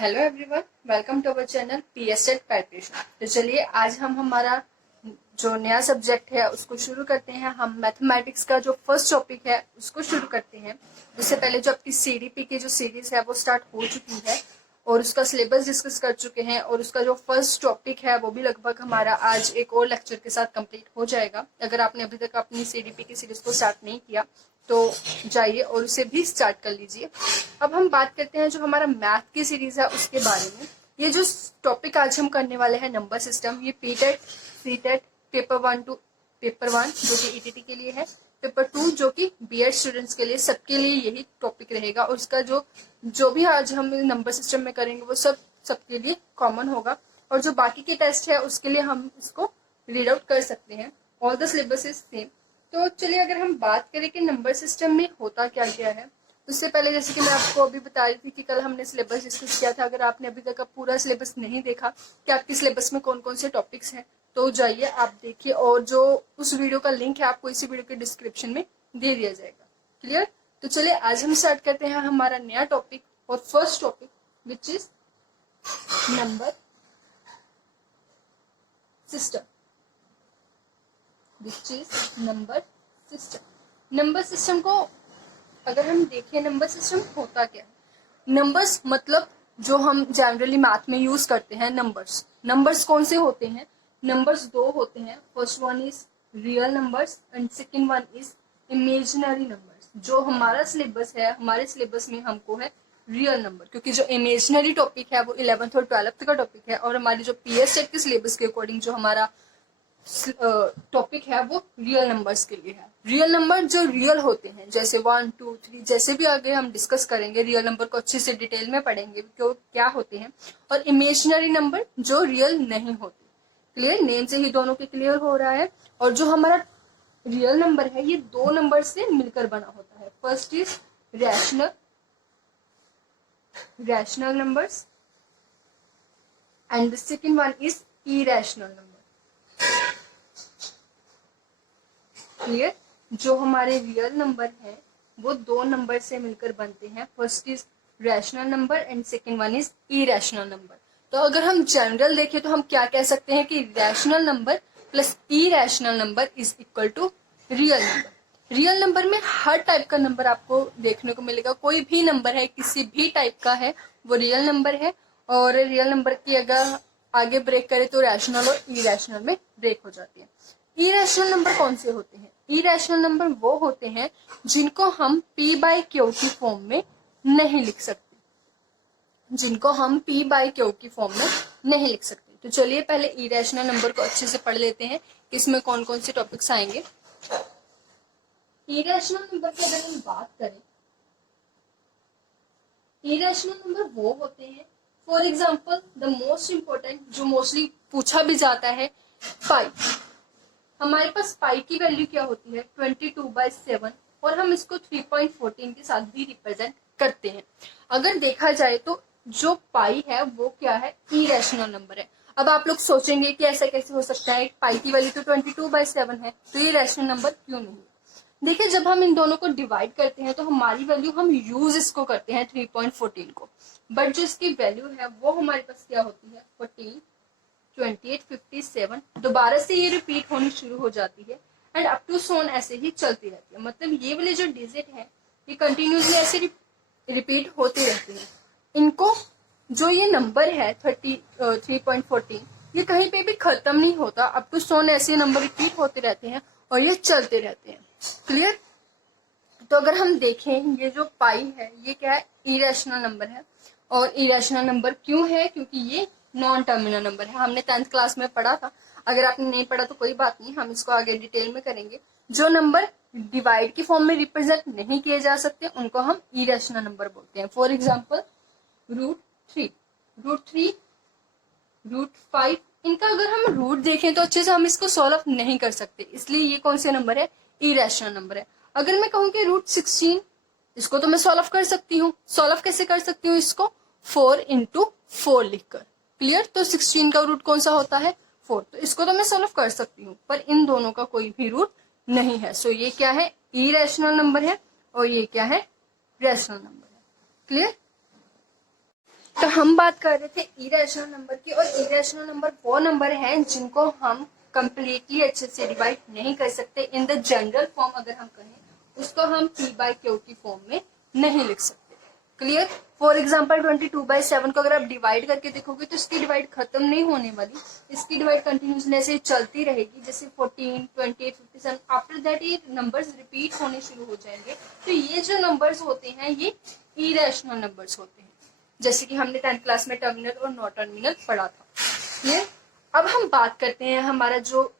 Hello everyone, welcome to our channel PSAT preparation. तो चलिए आज हम हमारा जो नया सब्जेक्ट है उसको शुरू करते हैं। हम मैथमेटिक्स का जो फर्स्ट टॉपिक है उसको शुरू करते हैं। उससे पहले जो आपकी सीडीपी की जो सीरीज है वो स्टार्ट हो चुकी है और उसका सिलेबस डिस्कस कर चुके हैं और उसका जो फर्स्ट टॉपिक है वो भी लगभग हमारा आज एक और लेक्चर के साथ कंप्लीट हो जाएगा। अगर आपने अभी तक अपनी सीडीपी की सीरीज को स्टार्ट नहीं किया तो जाइए और उसे भी स्टार्ट कर लीजिए। अब हम बात करते हैं जो हमारा मैथ की सीरीज है उसके बारे में। ये जो टॉपिक आज हम करने वाले हैं नंबर सिस्टम, ये पीटेट, सीटेट, पेपर वन जो कि ईटीटी के लिए है, पेपर टू जो कि बीएड स्टूडेंट्स के लिए, सबके लिए यही टॉपिक रहेगा। और उसका जो भी आज हम नंबर सिस्टम में करेंगे वो सबके लिए कॉमन होगा। और जो बाकी के टेस्ट है उसके लिए हम इसको रीड आउट कर सकते हैं। All the syllabus is same. तो चलिए अगर हम बात करें कि नंबर सिस्टम में होता क्या क्या है, उससे पहले जैसे कि मैं आपको अभी बता रही थी कि कल हमने सिलेबस डिस्कस किया था। अगर आपने अभी तक का पूरा सिलेबस नहीं देखा कि आपके सिलेबस में कौन कौन से टॉपिक्स हैं तो जाइए आप देखिए, और जो उस वीडियो का लिंक है आपको इसी वीडियो के डिस्क्रिप्शन में दे दिया जाएगा। क्लियर? तो चलिए आज हम स्टार्ट करते हैं हमारा नया टॉपिक और first topic which is number system. Which is number system. Number system को अगर हम देखें, नंबर सिस्टम होता क्या है? नंबर्स मतलब जो हम जनरली मैथ में यूज करते हैं नंबर्स कौन से होते हैं? नंबर्स दो होते हैं। First one is real numbers and second one is imaginary numbers. जो हमारा सिलेबस है, हमारे सिलेबस में हमको है रियल नंबर, क्योंकि जो इमेजिनरी टॉपिक है वो 11th और 12th का टॉपिक है। और हमारी जो पीएससेट के सिलेबस के अकॉर्डिंग जो हमारा टॉपिक है वो रियल नंबर्स के लिए है। रियल नंबर जो रियल होते हैं, जैसे 1 2 3, जैसे भी आगे हम डिस्कस करेंगे, रियल नंबर को अच्छे से डिटेल में पढ़ेंगे क्यों क्या होते हैं। और इमेजिनरी नंबर जो रियल नहीं होते। क्लियर? नेम से ही दोनों के क्लियर हो रहा है। और जो हमारा रियल नंबर है ये दो नंबर से मिलकर बना होता है। First is rational numbers and the second one is irrational number. Clear? जो हमारे रियल नंबर हैं वो दो नंबर से मिलकर बनते हैं। First is rational number and second one is irrational number. तो अगर हम जनरल देखें तो हम क्या कह सकते हैं कि rational number plus irrational number is equal to real number. Real number में हर टाइप का नंबर आपको देखने को मिलेगा। कोई भी नंबर है, किसी भी टाइप का है, वो रियल नंबर है। और रियल नंबर की अगर आगे ब्रेक करे तो रैशनल और इरेशनल में ब्रेक हो जाती है। इरेशनल नंबर कौन से होते हैं? इरेशनल नंबर वो होते हैं जिनको हम p बाई क्यू की फॉर्म में नहीं लिख सकते, जिनको हम p बाई क्यू की फॉर्म में नहीं लिख सकते। तो चलिए पहले इरेशनल नंबर को अच्छे से पढ़ लेते हैं कि इसमें कौन कौन से टॉपिक्स आएंगे। इरेशनल नंबर की अगर हम बात करें, इरेशनल नंबर वो होते हैं, for example the most important जो मोस्टली पूछा भी जाता है, पाई। हमारे पास पाई की वैल्यू क्या होती है? 22/7, और हम इसको 3.14 के साथ भी रिप्रेजेंट करते हैं। अगर देखा जाए तो जो पाई है वो क्या है? इरेशनल नंबर है। अब आप लोग सोचेंगे कि ऐसा कैसे हो सकता है, पाई की वैल्यू तो 22/7 है तो ये रैशनल नंबर क्यों नहीं? देखिए, जब हम इन दोनों को डिवाइड करते हैं तो हमारी वैल्यू हम यूज इसको करते हैं 3.14 को, बट जो इसकी वैल्यू है वो हमारे पास क्या होती है? 14, 28, 57। दोबारा से ये रिपीट होनी शुरू हो जाती है एंड अप टू सोन ऐसे ही चलती रहती है। मतलब ये वाले जो डिजिट है ये कंटिन्यूसली ऐसे रिपीट होते रहते हैं। इनको जो ये नंबर है 3.14, ये कहीं पे भी खत्म नहीं होता। अप टू सोन ऐसे नंबर रिपीट होते रहते हैं और ये चलते रहते हैं। क्लियर? तो अगर हम देखें, ये जो पाई है ये क्या है? इरेशनल नंबर है। और इरेशनल नंबर क्यों है? क्योंकि ये नॉन टर्मिनल नंबर है। हमने 10th क्लास में पढ़ा था। अगर आपने नहीं पढ़ा तो कोई बात नहीं, हम इसको आगे डिटेल में करेंगे। जो नंबर डिवाइड की फॉर्म में रिप्रेजेंट नहीं किए जा सकते उनको हम इरेशनल नंबर बोलते हैं। For example √3, √3, √5। इनका अगर हम रूट देखें तो अच्छे से हम इसको सॉल्व नहीं कर सकते, इसलिए ये कौन से नंबर है? इरेशनल नंबर है। अगर मैं कहूँ कि √16, इसको तो मैं सॉल्व कर सकती हूँ। सॉल्व कैसे कर सकती हूँ? इसको 4 × 4 लिखकर। क्लियर? तो 16 का रूट कौन सा होता है? 4। तो इसको तो मैं सॉल्व कर सकती हूँ, पर इन दोनों का कोई भी रूट नहीं है। सो ये क्या है? इरेशनल नंबर है और ये क्या है? रैशनल नंबर है। क्लियर? तो हम बात कर रहे थे इरेशनल नंबर की, और इरेशनल नंबर वो नंबर हैं जिनको हम कंप्लीटली अच्छे से डिवाइड नहीं कर सकते। इन द जनरल फॉर्म अगर हम कहें उसको हम p बाई क्यू की फॉर्म में नहीं लिख सकते। क्लियर? फॉर एग्जाम्पल 22/7 को अगर आप डिवाइड करके देखोगे तो इसकी डिवाइड खत्म नहीं होने वाली, इसकी डिवाइड कंटिन्यूसली ऐसे चलती रहेगी। जैसे 14, 28, 57, आफ्टर दैट ये नंबर्स रिपीट होने शुरू हो जाएंगे। तो ये जो नंबर्स होते हैं ये इरेशनल नंबर्स होते हैं, जैसे कि हमने 10th क्लास में टर्मिनल और नॉन टर्मिनल पढ़ा था। ये अब हम बात करते हैं हमारा जो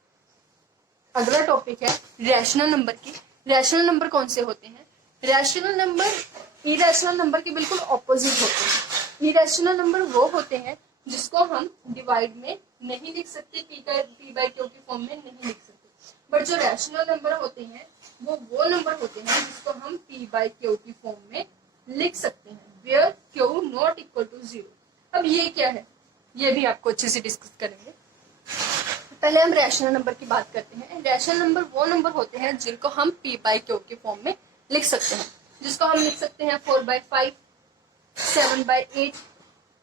अगला टॉपिक है रैशनल नंबर की। रैशनल नंबर कौन से होते हैं? रैशनल नंबर इरेशनल नंबर के बिल्कुल ऑपोजिट होते हैं। इरेशनल नंबर वो होते हैं जिसको हम डिवाइड में नहीं लिख सकते, p बाई क्यू की फॉर्म में नहीं लिख सकते। बट जो रैशनल नंबर होते हैं वो नंबर होते हैं जिसको हम p बाई क्यू की फॉर्म में लिख सकते हैं, where q not equal to 0। अब ये क्या है ये भी आपको अच्छे से डिस्कस करेंगे। पहले हम रैशनल नंबर की बात करते हैं। रैशनल नंबर वो नंबर होते हैं जिनको हम p बाई क्यू के फॉर्म में लिख सकते हैं, जिसको हम लिख सकते हैं 4/5, 7/8।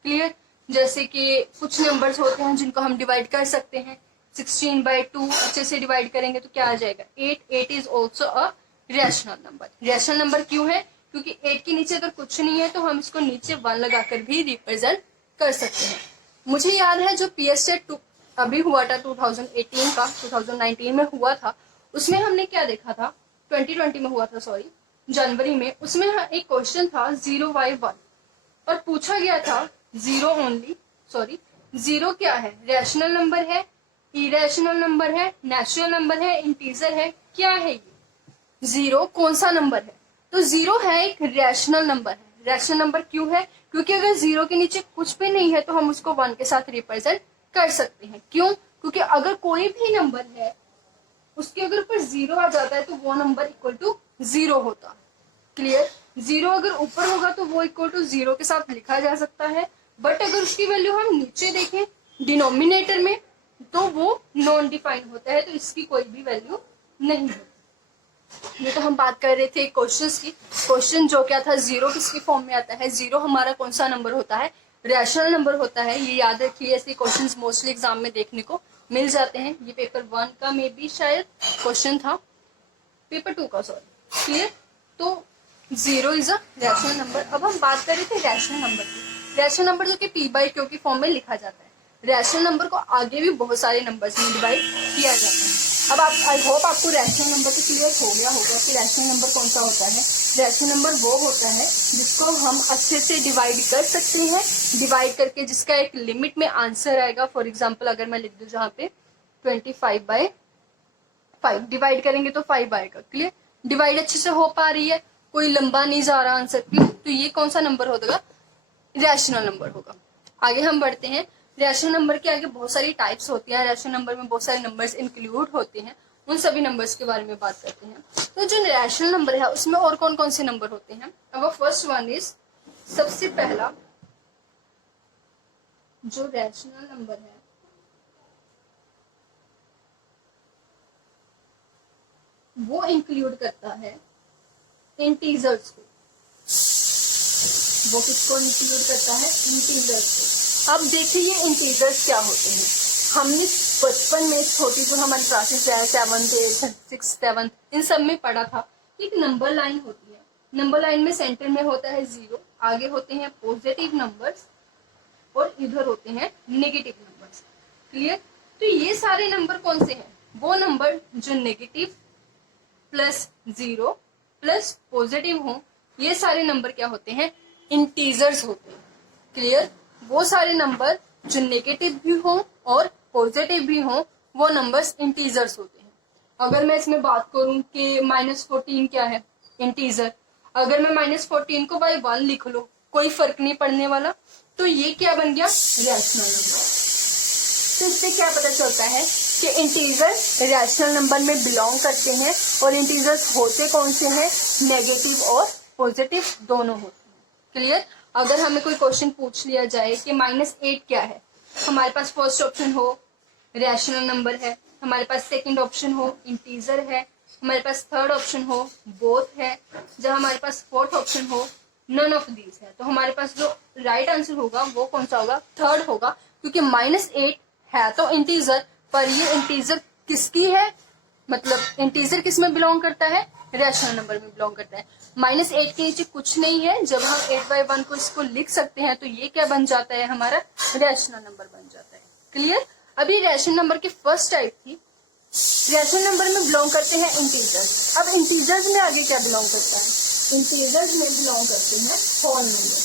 क्लियर? जैसे कि कुछ नंबर्स होते हैं जिनको हम डिवाइड कर सकते हैं 16/2। अच्छे से डिवाइड करेंगे तो क्या आ जाएगा 8। 8 is also a rational number. Rational number क्यों है? क्योंकि 8 के नीचे अगर कुछ नहीं है तो हम इसको नीचे 1 लगाकर भी रिप्रेजेंट कर सकते हैं। मुझे याद है जो PSET अभी हुआ था 2018 का, 2019 में हुआ था, उसमें हमने क्या देखा था, 2020 में हुआ था, सॉरी जनवरी में। उसमें एक क्वेश्चन था 0/1 और पूछा गया था 0 ओनली, सॉरी 0 क्या है? रैशनल नंबर है, इरेशनल नंबर है, नेचुरल नंबर है, इंटीजर है, क्या है ये? 0 कौन सा नंबर है? तो 0 है एक रैशनल नंबर है। रैशनल नंबर क्यों है? क्योंकि अगर 0 के नीचे कुछ भी नहीं है तो हम उसको 1 के साथ रिप्रेजेंट कर सकते हैं। क्यों? क्योंकि अगर कोई भी नंबर है उसके अगर ऊपर 0 आ जाता है तो वो नंबर इक्वल टू 0 होता है। क्लियर? 0 अगर ऊपर होगा तो वो इक्वल टू 0 के साथ लिखा जा सकता है, बट अगर उसकी वैल्यू हम नीचे देखें डिनोमिनेटर में तो वो नॉन डिफाइंड होता है, तो इसकी कोई भी वैल्यू नहीं होती। ये तो हम बात कर रहे थे क्वेश्चंस की। क्वेश्चन जो क्या था, 0 किसकी फॉर्म में आता है? 0 हमारा कौन सा नंबर होता है? रैशनल नंबर होता है। ये याद रखिए, ऐसे क्वेश्चंस मोस्टली एग्जाम में देखने को मिल जाते हैं। ये पेपर 1 का में भी शायद क्वेश्चन था, पेपर 2 का सॉरी। क्लियर? तो 0 इज अ रैशनल नंबर। अब हम बात कर रहे थे रैशनल नंबर की। रैशनल नंबर जो कि p बाई क्यू की फॉर्म में लिखा जाता है। रैशनल नंबर को आगे भी बहुत सारे नंबर्स में डिवाइड किया जाता है। अब आप, आई होप आपको रैशनल नंबर तो क्लियर हो गया होगा कि रैशनल नंबर कौन सा होता है। रैशनल नंबर वो होता है जिसको हम अच्छे से डिवाइड कर सकते हैं, डिवाइड करके जिसका एक लिमिट में आंसर आएगा। फॉर एग्जाम्पल अगर मैं लिख दूं जहाँ पे 25/5 डिवाइड करेंगे तो 5 आएगा। क्लियर? डिवाइड अच्छे से हो पा रही है, कोई लंबा नहीं जा रहा आंसर। तो ये कौन सा नंबर होगा? रैशनल नंबर होगा। आगे हम बढ़ते हैं। रैशनल नंबर के आगे बहुत सारी टाइप्स होती है। रैशनल नंबर में बहुत सारे नंबर्स इंक्लूड होते हैं, उन सभी नंबर्स के बारे में बात करते हैं। तो जो रैशनल नंबर है उसमें और कौन कौन से नंबर होते हैं? अब फर्स्ट वन इज, सबसे पहला जो रैशनल नंबर है वो इंक्लूड करता है इंटीजर्स को। वो किसको इंक्लूड करता है? इंटीजर्स को। अब देखिए ये इंटीजर्स क्या होते हैं। हमने बचपन में छोटी जो हमारी क्लासेस है 7th 8th 6th 7th इन सब में पढ़ा था, एक नंबर लाइन होती है। नंबर लाइन में सेंटर में होता है 0, आगे होते हैं पॉजिटिव नंबर्स और इधर होते हैं नेगेटिव नंबर्स। क्लियर? तो ये सारे नंबर कौन से हैं? वो नंबर जो नेगेटिव प्लस 0 प्लस पॉजिटिव हो, ये सारे नंबर क्या होते हैं? इंटीजर्स होते हैं। क्लियर? वो सारे नंबर जो नेगेटिव भी हो और पॉजिटिव भी हो वो नंबर्स इंटीजर्स होते हैं। अगर मैं इसमें बात करूं कि -14 क्या है? इंटीजर। अगर मैं -14 को बाई 1 लिख लो कोई फर्क नहीं पड़ने वाला, तो ये क्या बन गया? Rational number. तो इससे क्या पता चलता है कि इंटीजर रैशनल नंबर में बिलोंग करते हैं, और इंटीजर्स होते कौन से हैं? नेगेटिव और पॉजिटिव दोनों होते हैं। क्लियर? अगर हमें कोई क्वेश्चन पूछ लिया जाए कि -8 क्या है, हमारे पास फर्स्ट ऑप्शन हो रैशनल नंबर है, हमारे पास सेकंड ऑप्शन हो इंटीजर है, हमारे पास थर्ड ऑप्शन हो बोथ है, जब हमारे पास फोर्थ ऑप्शन हो नन ऑफ दीज है। तो हमारे पास जो राइट आंसर होगा वो कौन सा होगा, थर्ड होगा, क्योंकि -8 है तो इंटीजर, पर ये इंटीजर किसकी है, मतलब इंटीजर किस में बिलोंग करता है, रैशनल नंबर में बिलोंग करता है। -8 के नीचे कुछ नहीं है, जब हम 8/1 को इसको लिख सकते हैं तो ये क्या बन जाता है, हमारा रैशनल नंबर बन जाता है। क्लियर। अभी रैशनल नंबर की फर्स्ट टाइप थी, रैशनल नंबर में बिलोंग करते हैं इंटीजर्स। अब इंटीजर्स में आगे क्या बिलोंग करता है, इंटीजर्स में बिलोंग करते हैं होल नंबर।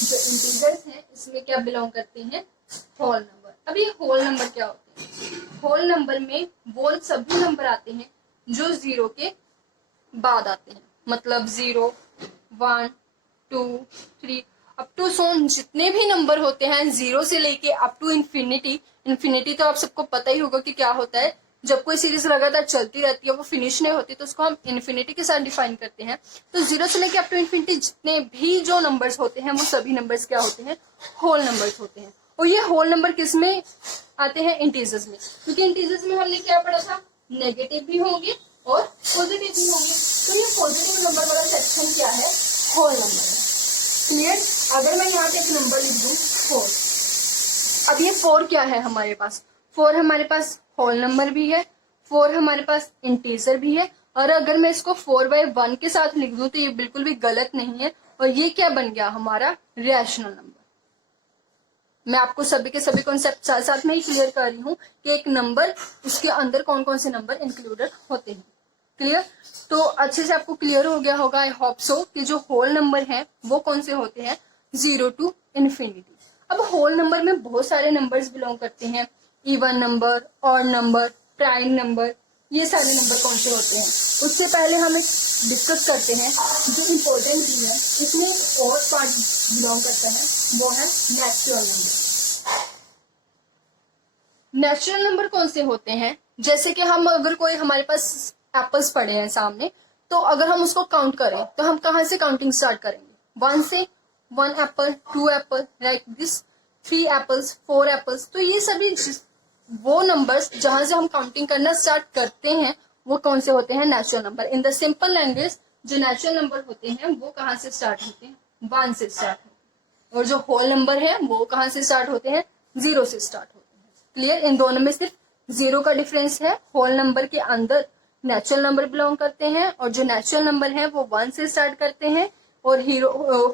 जो इंटीजर्स हैं इसमें क्या बिलोंग करते हैं, होल नंबर। अब ये होल नंबर क्या होते हैं, होल नंबर में वो सभी नंबर आते हैं जो 0 के बाद आते हैं, मतलब 0, 1, 2, 3 अप टू सोन जितने भी नंबर होते हैं 0 से लेके अप टू इन्फिनिटी। इन्फिनिटी तो आप सबको पता ही होगा कि क्या होता है, जब कोई सीरीज लगातार चलती रहती है वो फिनिश नहीं होती तो उसको हम इन्फिनिटी के साथ डिफाइन करते हैं। तो 0 से लेके अप टू इन्फिनिटी जितने भी जो नंबर्स होते हैं वो सभी नंबर्स क्या होते हैं, होल नंबर्स होते हैं। और ये होल नंबर किस में आते हैं, इंटीजर्स में, क्योंकि इंटीजर्स में हमने क्या पढ़ा था, नेगेटिव भी होंगे और पॉजिटिव भी होंगे। तो ये पॉजिटिव नंबर वाला सेक्शन क्या है, होल नंबर है। क्लियर। अगर मैं यहाँ पे एक नंबर लिख दूं 4, अब ये 4 क्या है हमारे पास, 4 हमारे पास होल नंबर भी है, 4 हमारे पास इंटीजर भी है, और अगर मैं इसको 4/1 के साथ लिख दूं तो ये बिल्कुल भी गलत नहीं है, और ये क्या बन गया, हमारा रैशनल नंबर। मैं आपको सभी के सभी कॉन्सेप्ट साथ साथ में ही क्लियर कर रही हूँ कि एक नंबर, उसके अंदर कौन कौन से नंबर इंक्लूडेड होते हैं। क्लियर। तो अच्छे से आपको क्लियर हो गया होगा, आई होप सो, कि जो होल नंबर है वो कौन से होते हैं, 0 टू इन्फिनिटी। अब होल नंबर में बहुत सारे नंबर्स बिलोंग करते हैं, even number, odd number, prime number, ये सारे नंबर कौन से होते हैं। उससे पहले हम डिस्कस करते हैं जो इम्पोर्टेंट भी है, इसमें एक और पार्ट बिलोंग करता है, वो है नेचुरल नंबर। नेचुरल नंबर कौन से होते हैं, जैसे कि हम अगर कोई हमारे पास एप्पल्स पड़े हैं सामने, तो अगर हम उसको काउंट करें तो हम कहाँ से काउंटिंग स्टार्ट करेंगे, 1 से, 1 Apple, 2 Apple, like this, 3 apples, 4 apples. तो ये सभी वो नंबर्स जहां से हम काउंटिंग करना स्टार्ट करते हैं वो कौन से होते हैं, natural number. In the simple language जो नेचुरल नंबर होते हैं वो कहाँ से स्टार्ट होते हैं, 1 से स्टार्ट होते हैं, और जो होल नंबर है वो कहाँ से स्टार्ट होते हैं, 0 से स्टार्ट होते हैं। क्लियर। इन दोनों में सिर्फ 0 का डिफरेंस है, होल नंबर के अंदर नेचुरल नंबर बिलोंग करते हैं, और जो नेचुरल नंबर है वो 1 से स्टार्ट करते हैं, और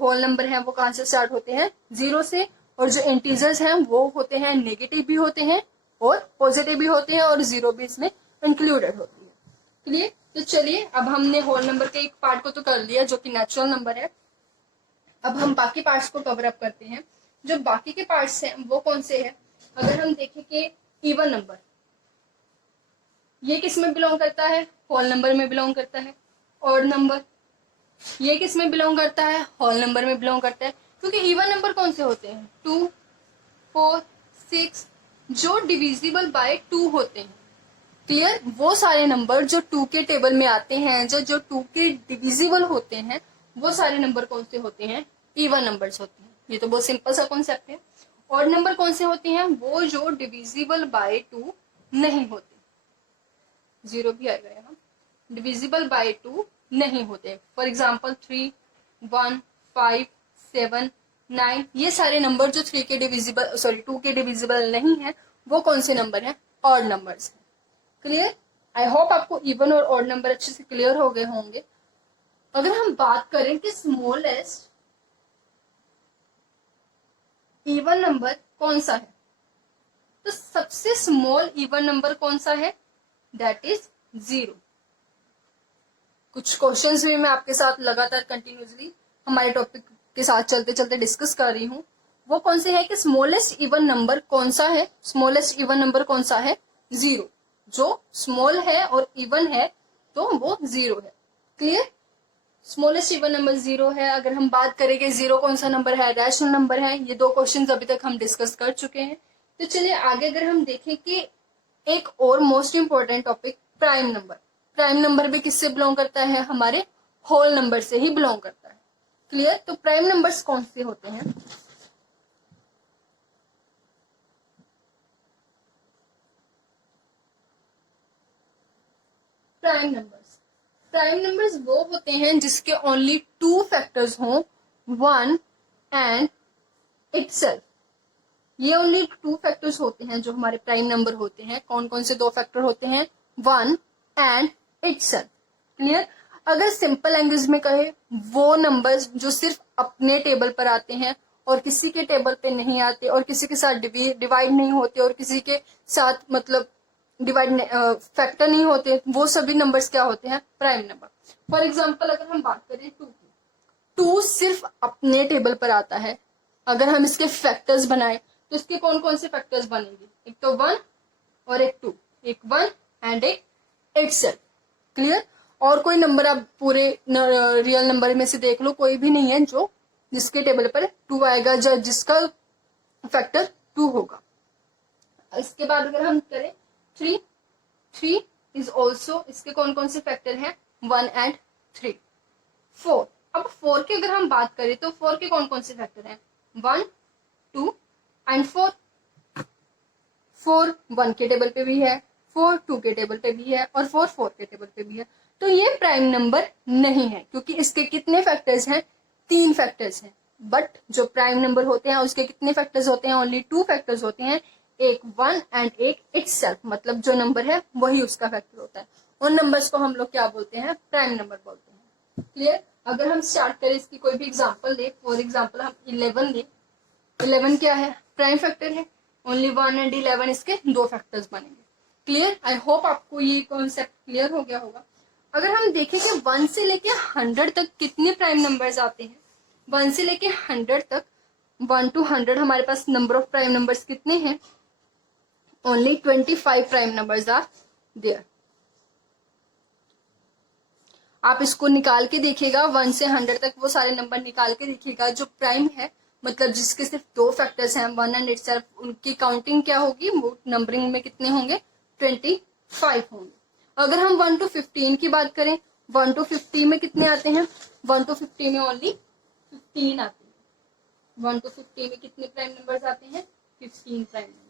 होल नंबर है वो कहाँ से स्टार्ट होते हैं, 0 से। और जो इंटीजर्स हैं वो होते हैं नेगेटिव भी होते हैं और पॉजिटिव भी होते हैं, और 0 भी इसमें इंक्लूडेड होती है। क्लियर। तो चलिए, अब हमने होल नंबर के एक पार्ट को तो कर लिया जो कि नेचुरल नंबर है, अब हम बाकी पार्ट्स को कवर अप करते हैं। जो बाकी के पार्ट्स हैं वो कौन से हैं, अगर हम देखें कि इवन नंबर, ये किस में बिलोंग करता है, होल नंबर में बिलोंग करता है। ऑड नंबर, ये किस में बिलोंग करता है, होल नंबर में बिलोंग करता है, क्योंकि इवन नंबर कौन से होते हैं, 2, 4, 6, जो डिविजिबल बाय 2 होते हैं। क्लियर। वो सारे नंबर जो 2 के टेबल में आते हैं, जो जो 2 के डिविजिबल होते हैं, वो सारे नंबर कौन से होते हैं, इवन नंबर्स होते हैं। ये तो बहुत सिंपल सा कॉन्सेप्ट है। ऑड नंबर कौन से होते हैं, वो जो डिविजिबल बाय 2 नहीं होते, 0 भी आएगा यहाँ, डिविजिबल बाय 2 नहीं होते। फॉर एग्जाम्पल 3, 1, 5, 7, 9, ये सारे नंबर जो 3 के डिविजिबल, सॉरी 2 के डिविजिबल नहीं है, वो कौन से नंबर हैं, ऑड नंबर्स हैं। क्लियर। आई होप आपको इवन और ऑड नंबर अच्छे से क्लियर हो गए होंगे। अगर हम बात करें कि स्मॉलेस्ट इवन नंबर कौन सा है, तो सबसे स्मॉल इवन नंबर कौन सा है, दैट इज 0। कुछ क्वेश्चंस भी मैं आपके साथ लगातार कंटिन्यूसली हमारे टॉपिक के साथ चलते चलते डिस्कस कर रही हूँ। वो कौन से है कि स्मॉलेस्ट इवन नंबर कौन सा है, स्मॉलेस्ट इवन नंबर कौन सा है, 0। जो स्मॉल है और इवन है तो वो 0 है। क्लियर। स्मॉलेस्ट इवन नंबर 0 है। अगर हम बात करें कि 0 कौन सा नंबर है, रैशनल नंबर है, ये 2 क्वेश्चंस अभी तक हम डिस्कस कर चुके हैं। तो चलिए आगे अगर हम देखें कि एक और most important topic, prime number. Prime number भी किससे बिलोंग करता है, हमारे होल नंबर से ही बिलोंग करता है। क्लियर। तो प्राइम नंबर्स कौन से होते हैं, प्राइम नंबर्स, प्राइम नंबर्स वो होते हैं जिसके ओनली 2 फैक्टर्स हों, 1 एंड इटसेल्फ। ये ओनली 2 फैक्टर्स होते हैं जो हमारे प्राइम नंबर होते हैं। कौन कौन से 2 फैक्टर होते हैं? 1 एंड इटसेल्फ। क्लियर? अगर सिंपल लैंग्वेज में कहे, वो नंबर्स जो सिर्फ अपने टेबल पर आते हैं और किसी के टेबल पे नहीं आते और किसी के साथ डिवाइड नहीं होते और किसी के साथ मतलब डिवाइड फैक्टर नहीं होते, वो सभी नंबर्स क्या होते हैं? Prime number. फॉर एग्जाम्पल अगर हम बात करें 2 की, 2 सिर्फ अपने टेबल पर आता है। अगर हम इसके फैक्टर्स बनाए तो इसके कौन कौन से फैक्टर्स बनेंगे? एक तो 1 और एक 2, एक 1 एंड एक इटसेल्फ। क्लियर? और कोई नंबर आप पूरे रियल नंबर में से देख लो, कोई भी नहीं है जो जिसके टेबल पर 2 आएगा, जिसका फैक्टर 2 होगा। इसके बाद अगर हम करें 3 इज ऑल्सो, इसके कौन कौन से फैक्टर हैं? 1 एंड 3। 4, अब 4 की अगर हम बात करें तो 4 के कौन कौन से फैक्टर हैं? 1, 2 एंड 4। 4 1 के टेबल पे भी है, 4 2 के टेबल पे भी है और 4 4 के टेबल पे भी है। तो ये प्राइम नंबर नहीं है क्योंकि इसके कितने फैक्टर्स हैं? 3 फैक्टर्स हैं। बट जो प्राइम नंबर होते हैं उसके कितने फैक्टर्स होते हैं? ओनली 2 फैक्टर्स होते हैं, एक 1 एंड एक इटसेल्फ। मतलब जो नंबर है वही उसका फैक्टर होता है। उन नंबर्स को हम लोग क्या बोलते हैं? प्राइम नंबर बोलते हैं। क्लियर? अगर हम स्टार्ट करें, इसकी कोई भी एग्जाम्पल दे, फॉर एग्जाम्पल हम 11 दें। 11 क्या है? प्राइम फैक्टर है। ओनली 1 एंड 11 इसके 2 फैक्टर्स बनेंगे। क्लियर? आई होप आपको ये कॉन्सेप्ट क्लियर हो गया होगा। अगर हम देखें कि 1 से लेके 100 तक कितने प्राइम नंबर्स आते हैं, 1 से लेके 100 तक, 1 to 100 हमारे पास नंबर ऑफ प्राइम नंबर्स कितने हैं? Only 25 prime numbers are there. आप इसको निकाल के देखिएगा, 1 से 100 तक वो सारे नंबर निकाल के देखिएगा जो प्राइम है, मतलब जिसके सिर्फ 2 फैक्टर्स हैं, 1 एंड इटसेल्फ, उनकी काउंटिंग क्या होगी? वो नंबरिंग में कितने होंगे? 25 होंगे। अगर हम 1 to 15 की बात करें, 1 to 50 में कितने आते हैं? 1 to 50 में ओनली 15 आते हैं। 1 to 50 में कितने प्राइम नंबर्स आते हैं? 15 प्राइम नंबर्स।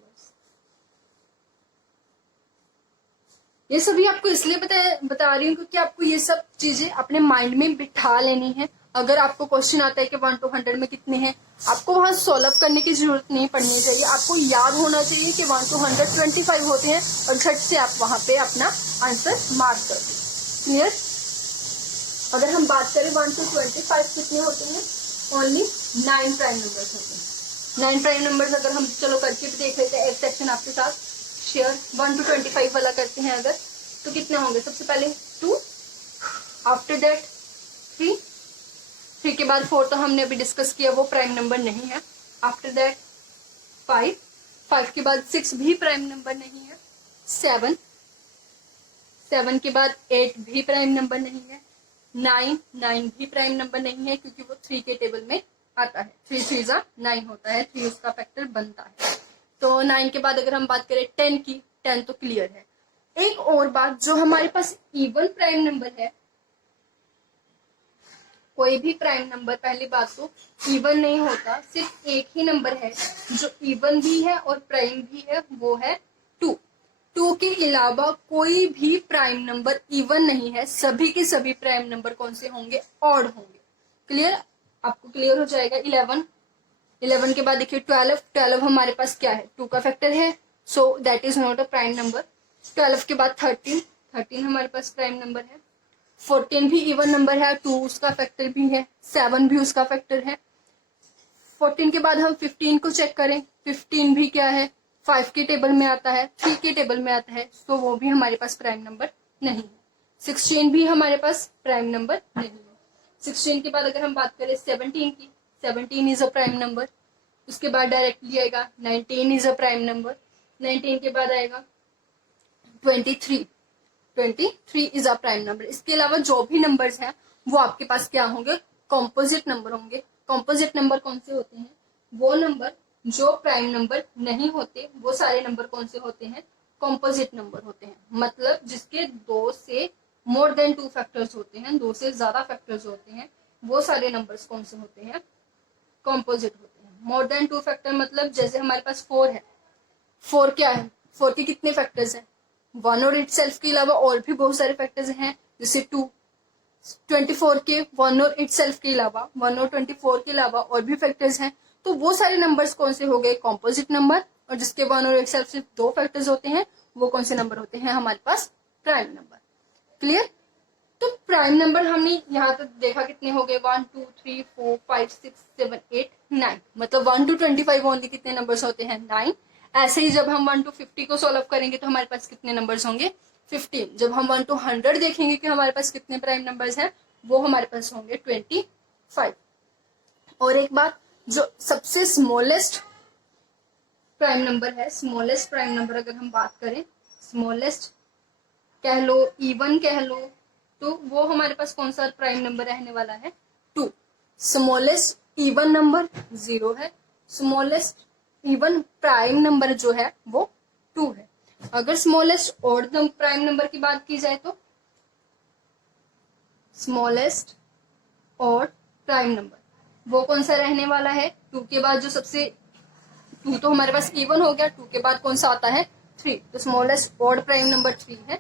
ये सभी आपको इसलिए बता रही हूँ क्योंकि आपको ये सब चीजें अपने माइंड में बिठा लेनी है। अगर आपको क्वेश्चन आता है कि 1 to 100 में कितने हैं, आपको वहां सॉल्व करने की जरूरत नहीं पड़नी चाहिए। आपको याद होना चाहिए कि 1 to 100 25 होते हैं और झट से आप वहां पे अपना आंसर मार्क कर दें। क्लियर? अगर हम बात करें 1 to 25 कितने होते हैं? ओनली 9 प्राइम नंबर्स होते हैं। 9 प्राइम नंबर्स अगर हम चलो करके भी देख लेते हैं, एक सेक्शन आपके साथ शेयर। 1 to 25 वाला करते हैं अगर, तो कितने होंगे? सबसे पहले 2, आफ्टर दैट 3 के बाद 4 तो हमने अभी डिस्कस किया, वो प्राइम नंबर नहीं है। आफ्टर दैट 5 के बाद 6 भी प्राइम नंबर नहीं है। 7 के बाद 8 भी प्राइम नंबर नहीं है। 9 भी प्राइम नंबर नहीं है क्योंकि वो 3 के टेबल में आता है। 3 3 9 होता है, 3 उसका फैक्टर बनता है। तो 9 के बाद अगर हम बात करें 10 की, 10 तो क्लियर है। एक और बात, जो हमारे पास इवन प्राइम नंबर है, कोई भी प्राइम नंबर, पहली बात तो इवन नहीं होता, सिर्फ एक ही नंबर है जो इवन भी है और प्राइम भी है, वो है 2। 2 के अलावा कोई भी प्राइम नंबर इवन नहीं है। सभी के सभी प्राइम नंबर कौन से होंगे? ऑड होंगे। क्लियर? आपको क्लियर हो जाएगा। 11 के बाद देखिए 12 हमारे पास क्या है? 2 का फैक्टर है, so that is not a prime number. 12 के बाद 13 हमारे पास प्राइम नंबर है। 14 भी इवन नंबर है, 2 उसका फैक्टर भी है, 7 भी उसका फैक्टर है। 14 के बाद हम 15 को चेक करें, 15 भी क्या है? 5 के टेबल में आता है, 3 के टेबल में आता है, तो वो भी हमारे पास प्राइम नंबर नहीं है। 16 भी हमारे पास प्राइम नंबर नहीं है। 16 के बाद अगर हम बात करें 17 की, 17 इज अ प्राइम नंबर। उसके बाद डायरेक्टली आएगा 19 इज अ प्राइम नंबर। 19 के बाद आएगा 23 इज अ प्राइम नंबर। इसके अलावा जो भी नंबर्स हैं वो आपके पास क्या होंगे? कॉम्पोजिट नंबर होंगे। कॉम्पोजिट नंबर कौन से होते हैं? वो नंबर जो प्राइम नंबर नहीं होते, वो सारे नंबर कौन से होते हैं? कॉम्पोजिट नंबर होते हैं। मतलब जिसके 2 से मोर देन 2 फैक्टर्स होते हैं, 2 से ज्यादा फैक्टर्स होते हैं, वो सारे नंबर्स कौन से होते हैं? कॉम्पोजिट होते हैं। मोर देन 2 फैक्टर मतलब जैसे हमारे पास 4 है, 4 क्या है? 4 के कितने फैक्टर्स हैं? 1 और इटसेल्फ के अलावा और भी बहुत सारे फैक्टर्स हैं, जैसे 2, 24 के 1 और इटसेल्फ के अलावा 1 और 24 के अलावा और भी फैक्टर्स हैं, तो वो सारे नंबर्स कौन से हो गए? Composite number. और जिसके 1 और इटसेल्फ सिर्फ 2 फैक्टर्स होते हैं, वो कौन से नंबर होते हैं? हमारे पास प्राइम नंबर। क्लियर? तो प्राइम नंबर हमने यहाँ तक देखा कितने हो गए? 1 2 3 4 5 6 7 8 9, मतलब 1 to 25 ओनली कितने नंबर्स होते हैं? 9। ऐसे ही जब हम 1 to 50 को सॉल्व करेंगे तो हमारे पास कितने नंबर्स होंगे? 15। जब हम 1 to 100 देखेंगे कि हमारे पास कितने प्राइम नंबर्स हैं, वो हमारे पास होंगे 25। और एक बात, जो सबसे स्मॉलेस्ट प्राइम नंबर है, स्मॉलेस्ट प्राइम नंबर अगर हम बात करें, स्मॉलेस्ट कह लो, इवन कह लो, तो वो हमारे पास कौन सा प्राइम नंबर रहने वाला है? 2। स्मॉलेस्ट इवन नंबर 0 है, स्मॉलेस्ट इवन प्राइम नंबर जो है वो 2 है। अगर स्मॉलेस्ट ऑड प्राइम नंबर की बात की जाए तो स्मॉलेस्ट ऑड प्राइम नंबर वो कौन सा रहने वाला है? 2 के बाद जो सबसे 2 तो हमारे पास इवन हो गया, 2 के बाद कौन सा आता है? 3। तो स्मॉलेस्ट ऑड प्राइम नंबर 3 है,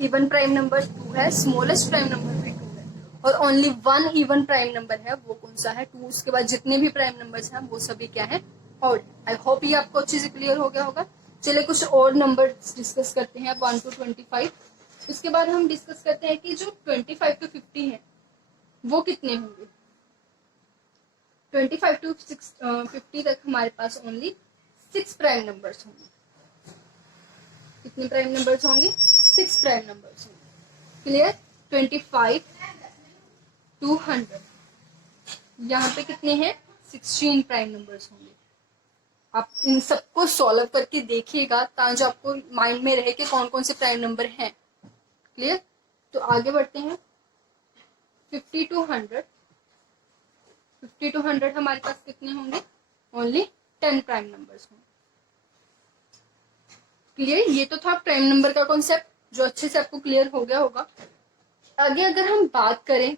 इवन प्राइम नंबर 2 है, स्मॉलेस्ट प्राइम नंबर भी 2 है, और ओनली 1 इवन प्राइम नंबर है, वो कौन सा है? 2। उसके बाद जितने भी प्राइम नंबर्स हैं वो सभी क्या है? ऑड। आई होप ये आपको अच्छे से क्लियर हो गया होगा। चलिए कुछ और नंबर डिस्कस करते हैं, 1 to 25। उसके बाद हम डिस्कस करते हैं कि जो 25 to 50 है वो कितने होंगे? 25 to 50 तक हमारे पास ओनली 6 प्राइम नंबर्स होंगे। कितने प्राइम नंबर्स होंगे? 6 प्राइम नंबर्स होंगे। क्लियर? 25 to 100 यहाँ पे कितने हैं? 16 प्राइम नंबर्स होंगे। आप इन सबको सॉल्व करके देखिएगा ताकि आपको माइंड में रहे कि कौन कौन से प्राइम नंबर हैं। क्लियर? तो आगे बढ़ते हैं। 50 to 100 हमारे पास कितने होंगे? ओनली 10 प्राइम नंबर्स होंगे। क्लियर? ये तो था प्राइम नंबर का कॉन्सेप्ट, जो अच्छे से आपको क्लियर हो गया होगा। आगे अगर हम बात करें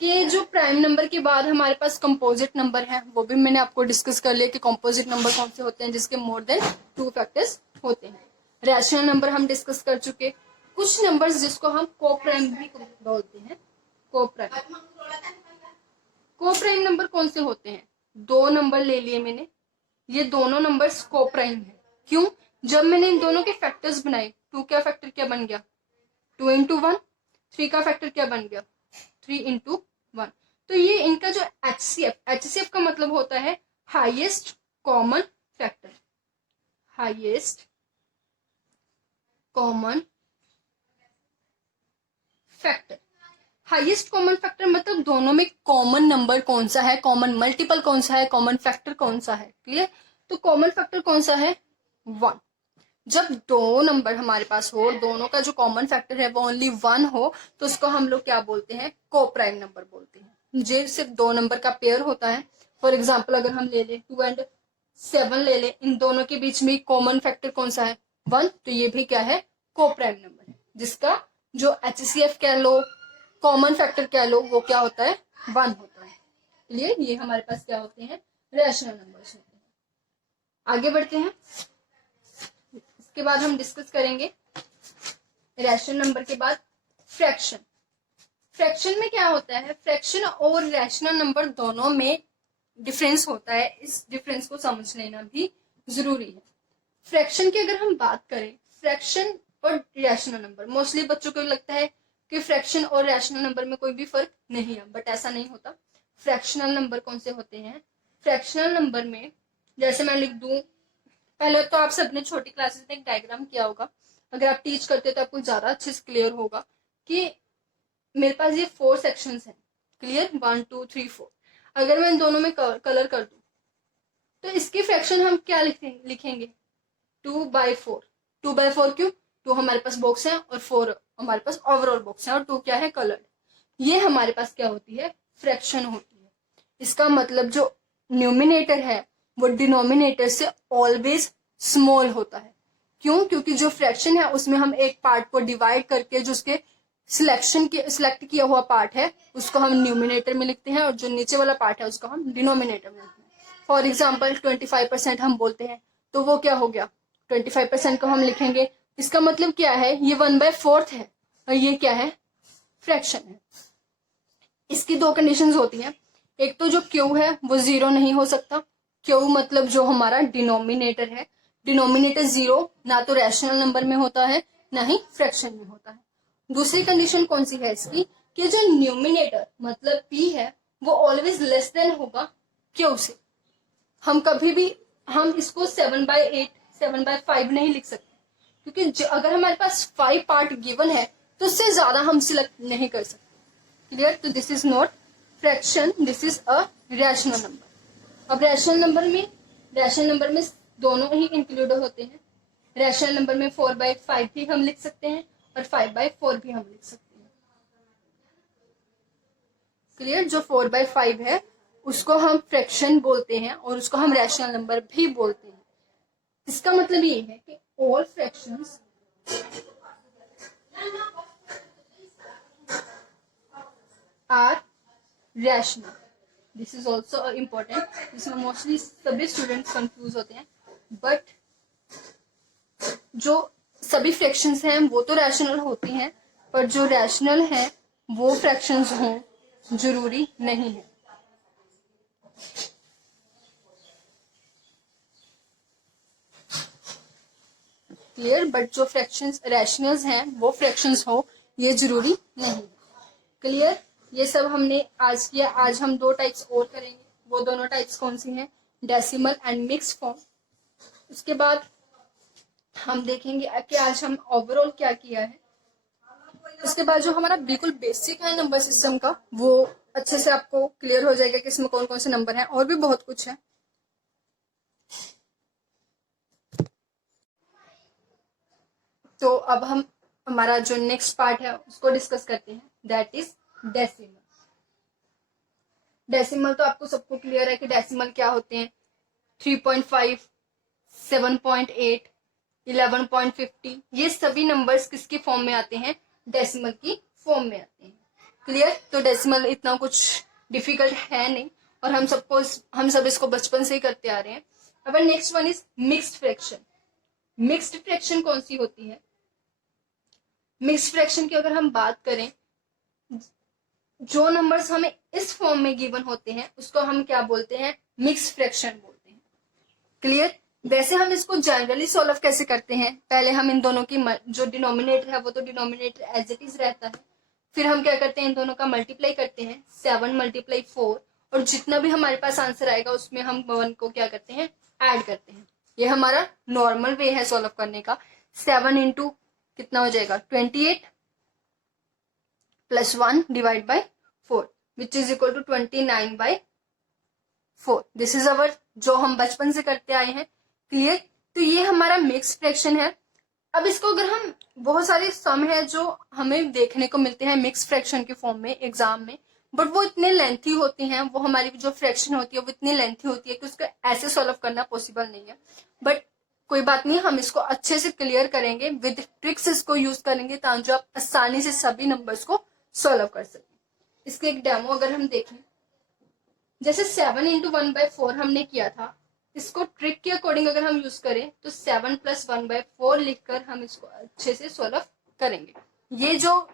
कि जो प्राइम नंबर के बाद हमारे पास कंपोजिट नंबर है, वो भी मैंने आपको डिस्कस कर लिया कि कंपोजिट नंबर कौन से होते हैं जिसके मोर देन 2 फैक्टर्स होते हैं। रैशनल नंबर हम डिस्कस कर चुके। कुछ नंबर्स जिसको हम कोप्राइम भी बोलते हैं। कोप्राइम नंबर कौन से होते हैं? 2 नंबर ले लिए मैंने, ये दोनों नंबर्स कोप्राइम है। क्यों? जब मैंने इन दोनों के फैक्टर्स बनाए, 2 का फैक्टर क्या बन गया? 2 into 1। 3 का फैक्टर क्या बन गया? 3 into 1। तो ये इनका जो HCF का मतलब होता है highest common factor. Highest common factor. Highest common factor मतलब दोनों में कॉमन नंबर कौन सा है, कॉमन मल्टीपल कौन सा है, कॉमन फैक्टर कौन सा है। क्लियर? तो कॉमन फैक्टर कौन सा है? 1। जब 2 नंबर हमारे पास हो, दोनों का जो कॉमन फैक्टर है वो ओनली 1 हो, तो उसको हम लोग क्या बोलते हैं? कोप्राइम नंबर बोलते हैं। जो सिर्फ 2 नंबर का पेयर होता है। फॉर एग्जाम्पल अगर हम ले लें 2 and 7 ले लें, इन दोनों के बीच में कॉमन फैक्टर कौन सा है? 1। तो ये भी क्या है? कोप्राइम नंबर है, जिसका जो HCF कह लो, कॉमन फैक्टर कह लो, वो क्या होता है? 1 होता है। क्लियर? ये हमारे पास क्या होते हैं? रैशनल नंबर्स होते हैं। आगे बढ़ते हैं। इसके बाद हम डिस्कस करेंगे रैशनल नंबर के बाद फ्रैक्शन। फ्रैक्शन में क्या होता है? फ्रैक्शन और रैशनल नंबर दोनों में डिफरेंस होता है, इस डिफरेंस को समझ लेना भी जरूरी है। फ्रैक्शन की अगर हम बात करें, फ्रैक्शन और रैशनल नंबर, मोस्टली बच्चों को लगता है कि फ्रैक्शन और रैशनल नंबर में कोई भी फर्क नहीं है, बट ऐसा नहीं होता। फ्रैक्शनल नंबर कौन से होते हैं? फ्रैक्शनल नंबर में जैसे मैं लिख दूं, पहले तो आप सबने छोटी क्लासेस में एक डायग्राम किया होगा, अगर आप टीच करते तो आपको ज्यादा अच्छे से क्लियर होगा कि मेरे पास ये 4 सेक्शंस हैं। क्लियर? 1 2 3 4। अगर मैं इन दोनों में कलर कर दूं तो इसकी फ्रैक्शन हम क्या लिखेंगे? 2/4। 2/4 क्यों? 2 हमारे पास बॉक्स है और 4 हमारे पास ओवरऑल बॉक्स है और 2 क्या है? कलर्ड। ये हमारे पास क्या होती है? फ्रैक्शन होती है। इसका मतलब जो न्यूमिनेटर है वो डिनोमिनेटर से ऑलवेज स्मॉल होता है। क्यों? क्योंकि जो फ्रैक्शन है उसमें हम एक पार्ट को डिवाइड करके जो उसके सिलेक्ट किया हुआ पार्ट है उसको हम न्यूमिनेटर में लिखते हैं और जो नीचे वाला पार्ट है उसको हम डिनोमिनेटर में लिखते हैं। फॉर एग्जाम्पल 25% हम बोलते हैं तो वो क्या हो गया? 25% को हम लिखेंगे, इसका मतलब क्या है? ये 1/4 है और ये क्या है? फ्रैक्शन है। इसकी दो कंडीशंस होती हैं। एक तो जो क्यू है वो जीरो नहीं हो सकता, क्यू मतलब जो हमारा डिनोमिनेटर है, डिनोमिनेटर जीरो ना तो रैशनल नंबर में होता है ना ही फ्रैक्शन में होता है। दूसरी कंडीशन कौन सी है इसकी, कि जो न्यूमिनेटर मतलब p है वो ऑलवेज लेस देन होगा क्यू से। हम कभी भी हम इसको 7/8 7/5 नहीं लिख सकते, क्योंकि अगर हमारे पास 5 पार्ट गिवन है तो उससे ज्यादा हम सिलेक्ट नहीं कर सकते। क्लियर? तो this is not fraction, this is a rational number. अब रैशनल नंबर में दोनों ही इंक्लूड होते हैं। रैशनल नंबर में 4/5 भी हम लिख सकते हैं और 5/4 भी हम लिख सकते हैं। क्लियर? जो 4/5 है उसको हम फ्रैक्शन बोलते हैं और उसको हम रैशनल नंबर भी बोलते हैं। इसका मतलब ये है कि all fractions are rational. This is also important, जिसमें मोस्टली सभी स्टूडेंट्स कंफ्यूज होते हैं। बट जो सभी फ्रैक्शंस हैं वो तो रैशनल होती हैं, पर जो रैशनल हैं वो फ्रैक्शंस हों जरूरी नहीं है। क्लियर? बट जो फ्रैक्शंस रैशनल्स हैं वो फ्रैक्शंस हो ये जरूरी नहीं। क्लियर? ये सब हमने आज किया। आज हम दो टाइप्स और करेंगे। वो दोनों टाइप्स कौन सी हैं? Decimal and mix form. उसके बाद हम देखेंगे कि आज हम ओवरऑल क्या किया है। उसके बाद जो हमारा बिल्कुल बेसिक है नंबर सिस्टम का, वो अच्छे से आपको क्लियर हो जाएगा कि इसमें कौन कौन से नंबर हैं, और भी बहुत कुछ है। तो अब हम हमारा जो नेक्स्ट पार्ट है उसको डिस्कस करते हैं, दैट इज डेसिमल। डेसिमल तो आपको सबको क्लियर है कि डेसिमल क्या होते हैं। 3.5, 7.8, 11.50, ये सभी नंबर्स किसकी फॉर्म में आते हैं? डेसिमल की फॉर्म में आते हैं। क्लियर? तो डेसिमल इतना कुछ डिफिकल्ट है नहीं, और हम सब इसको बचपन से ही करते आ रहे हैं। अब next one is mixed fraction. Mixed fraction कौन सी होती है? मिक्स्ड फ्रैक्शन की अगर हम बात करें, जो नंबर्स हमें इस फॉर्म में गिवन होते हैं उसको हम क्या बोलते हैं? मिक्स्ड फ्रैक्शन बोलते हैं। क्लियर? वैसे हम इसको जनरली सॉल्व कैसे करते हैं? पहले हम इन दोनों की जो डिनोमिनेटर है वो तो डिनोमिनेटर एज इट इज रहता है, फिर हम क्या करते हैं? इन दोनों का मल्टीप्लाई करते हैं, 7 × 4, और जितना भी हमारे पास आंसर आएगा उसमें हम 1 को क्या करते हैं? ऐड करते हैं। ये हमारा नॉर्मल वे है सॉल्व करने का। 7 इंटू कितना हो जाएगा? 28 + 1 divide by 4 which is equal to 29/4। This is our जो हम बचपन से करते आए हैं। क्लियर? तो ये हमारा मिक्स फ्रैक्शन है। अब इसको अगर हम, बहुत सारे सम है जो हमें देखने को मिलते हैं मिक्स फ्रैक्शन के फॉर्म में एग्जाम में, बट वो इतने लेंथी होती हैं, वो हमारी जो फ्रैक्शन होती है वो इतनी लेंथी होती है कि उसको ऐसे सॉल्व करना पॉसिबल नहीं है। बट कोई बात नहीं, हम इसको अच्छे से क्लियर करेंगे, विद ट्रिक्स इसको यूज करेंगे ताकि आप आसानी से सभी नंबर्स को सॉल्व कर सकें। इसके एक डेमो अगर हम देखें, जैसे 7 × 1/4 हमने किया था, इसको ट्रिक के अकॉर्डिंग अगर हम यूज करें तो 7 + 1/4 लिखकर हम इसको अच्छे से सॉल्व करेंगे। ये जो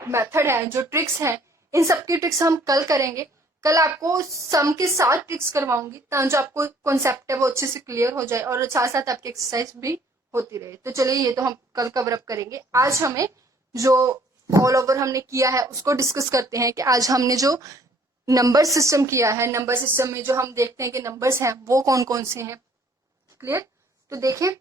मेथड है, जो ट्रिक्स है, इन सबकी ट्रिक्स हम कल करेंगे। कल आपको सम के साथ ट्रिक्स करवाऊंगी ताकि जो आपको कॉन्सेप्ट है वो अच्छे से क्लियर हो जाए और साथ साथ आपकी एक्सरसाइज भी होती रहे। तो चलिए, ये तो हम कल कवर अप करेंगे। आज हमें जो ऑल ओवर हमने किया है उसको डिस्कस करते हैं कि आज हमने जो नंबर सिस्टम किया है, नंबर सिस्टम में जो हम देखते हैं कि नंबर्स हैं वो कौन कौन से हैं। क्लियर? तो देखिए,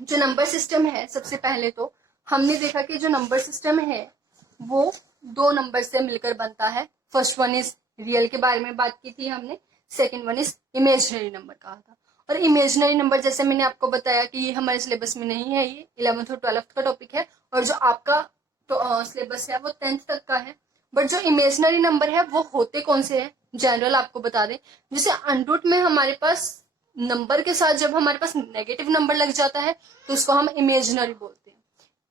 जो नंबर सिस्टम है, सबसे पहले तो हमने देखा कि जो नंबर सिस्टम है वो दो नंबर से मिलकर बनता है। फर्स्ट वन इज रियल के बारे में बात की थी हमने, second one is imaginary number कहा था। और इमेजिनरी नंबर जैसे मैंने आपको बताया कि ये हमारे सिलेबस में नहीं है, ये 11th और 12th का टॉपिक है, और जो आपका तो सिलेबस है वो 10th तक का है। बट जो इमेजिनरी नंबर है वो होते कौन से हैं, जनरल आपको बता दें। जैसे अनरूट में हमारे पास नंबर के साथ जब हमारे पास नेगेटिव नंबर लग जाता है तो उसको हम इमेजिनरी बोलते हैं।